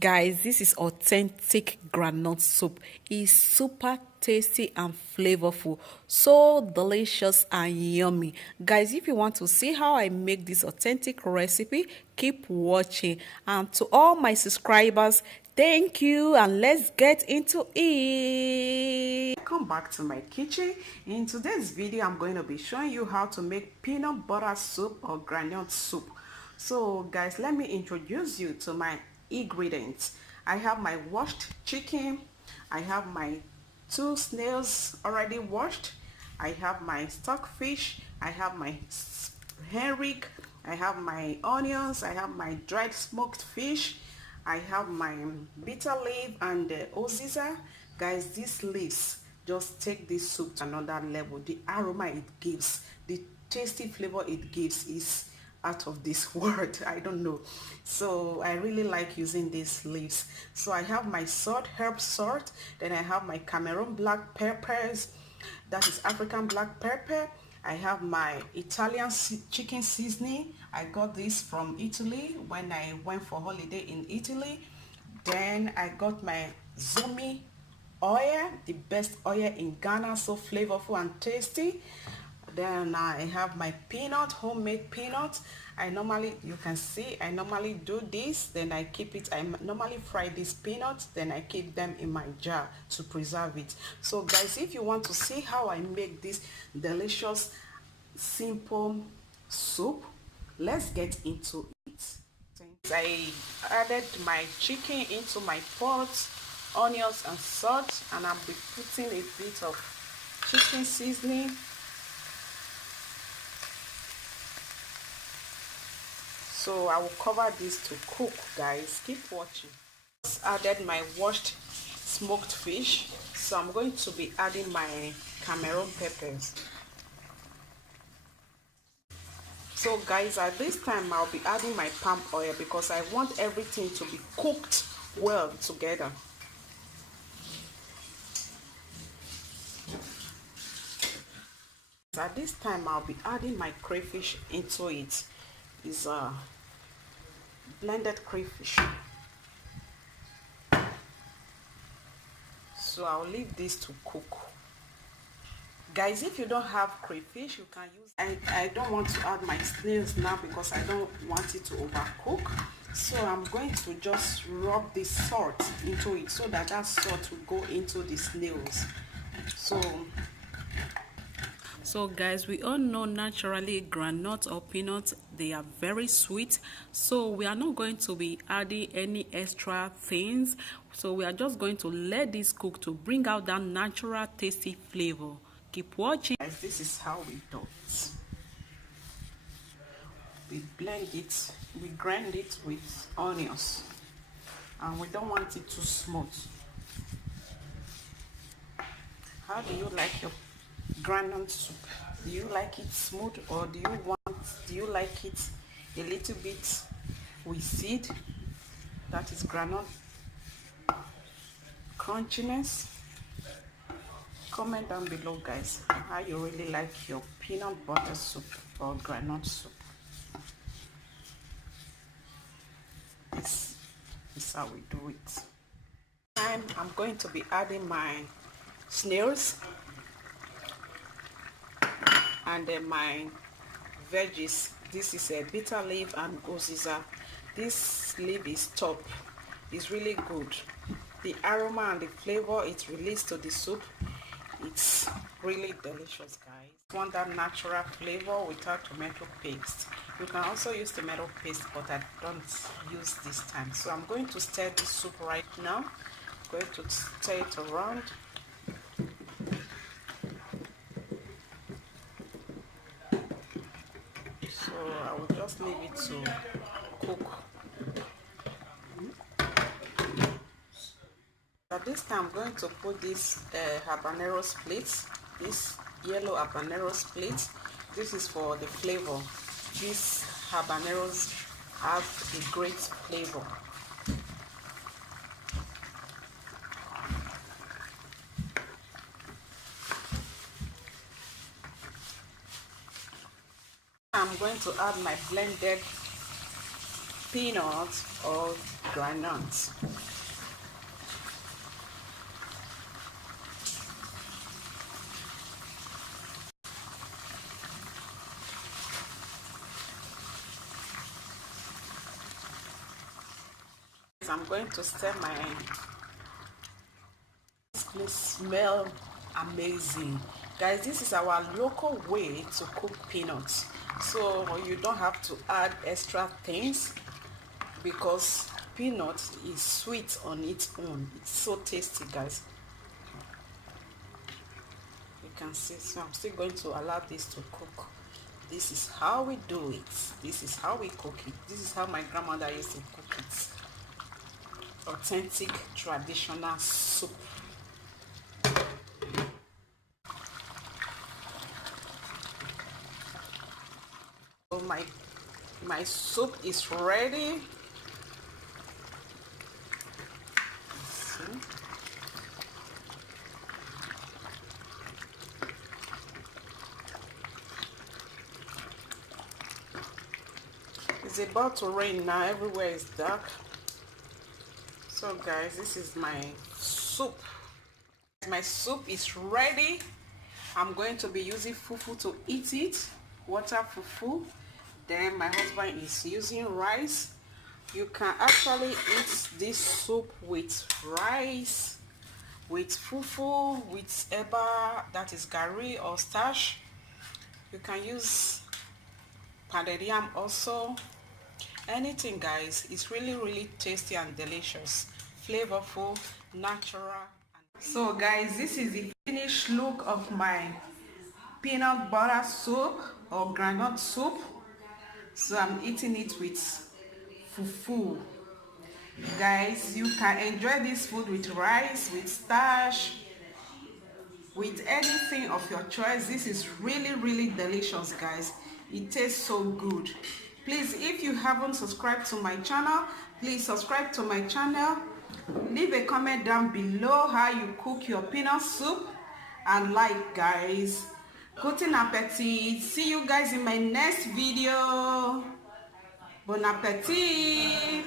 Guys, this is authentic groundnut soup. It's super tasty and flavorful, so delicious and yummy. Guys, if you want to see how I make this authentic recipe, keep watching. And to all my subscribers, thank you, and let's get into it. Welcome back to my kitchen. In today's video, I'm going to be showing you how to make peanut butter soup or groundnut soup. So guys, let me introduce you to my ingredients. I have my washed chicken, I have my 2 snails already washed, I have my stockfish, I have my herring, I have my onions, I have my dried smoked fish, I have my bitter leaf and the uziza. Guys, these leaves just take this soup to another level. The aroma it gives, the tasty flavor it gives is out of this world. I don't know, so I really like using these leaves. So I have my salt, herb salt, then I have my Cameroon black peppers, that is African black pepper. I have my Italian chicken seasoning. I got this from Italy when I went for holiday in Italy. Then I got my zomi oil, the best oil in Ghana, so flavorful and tasty. Then I have my peanut, homemade peanut. I normally, you can see, I normally do this, then I keep it, I normally fry these peanuts, then I keep them in my jar to preserve it. So guys, if you want to see how I make this delicious, simple soup, let's get into it. I added my chicken into my pot, onions and salt, and I'll be putting a bit of chicken seasoning. So I will cover this to cook, guys. Keep watching. Just added my washed smoked fish. So I'm going to be adding my Cameroon peppers. So guys, at this time I'll be adding my palm oil because I want everything to be cooked well together. At this time I'll be adding my crayfish into it. It's blended crayfish. So I'll leave this to cook. Guys, if you don't have crayfish, you can use, I don't want to add my snails now because I don't want it to overcook. So I'm going to just rub this salt into it so that that salt will go into the snails. So guys, we all know naturally groundnut or peanuts, they are very sweet, so we are not going to be adding any extra things. So we are just going to let this cook to bring out that natural tasty flavor. Keep watching. Guys, this is how we do it. We blend it, we grind it with onions, and we don't want it too smooth. How do you like your groundnut soup? Do you like it smooth, or do you like it a little bit with seed, that is groundnut crunchiness? Comment down below, guys, how you really like your peanut butter soup or groundnut soup. This is how we do it. I'm going to be adding my snails and then my veggies. This is a bitter leaf and uziza. This leaf is top, it's really good. The aroma and the flavor it released to the soup, it's really delicious, guys. Want that natural flavor without tomato paste. You can also use tomato paste, but I don't use this time. So I'm going to stir this soup right now. I'm going to stir it around. So I will just leave it to cook. At this time, I'm going to put this habanero split, this yellow habanero split. This is for the flavor. These habaneros have a great flavor. I'm going to add my blended peanuts or groundnut. I'm going to stir my. This place smell amazing, guys. This is our local way to cook peanuts, so you don't have to add extra things because peanut is sweet on its own. It's so tasty, guys. You can see. So I'm still going to allow this to cook. This is how we do it. This is how we cook it. This is how my grandmother used to cook it. Authentic traditional soup. So my soup is ready. It's about to rain now. Everywhere is dark. So guys, this is my soup. My soup is ready. I'm going to be using fufu to eat it. Water fufu. Then my husband is using rice. You can actually eat this soup with rice, with fufu, with eba, that is gari or starch. You can use pounded yam also. Anything, guys. It's really tasty and delicious, flavorful, natural. So guys, this is the finished look of my peanut butter soup or groundnut soup. So I'm eating it with fufu. Guys, you can enjoy this food with rice, with starch, with anything of your choice. This is really delicious, guys. It tastes so good. Please, if you haven't subscribed to my channel, please subscribe to my channel. Leave a comment down below how you cook your peanut soup, and like, guys. Good appetit. See you guys in my next video. Bon appetit.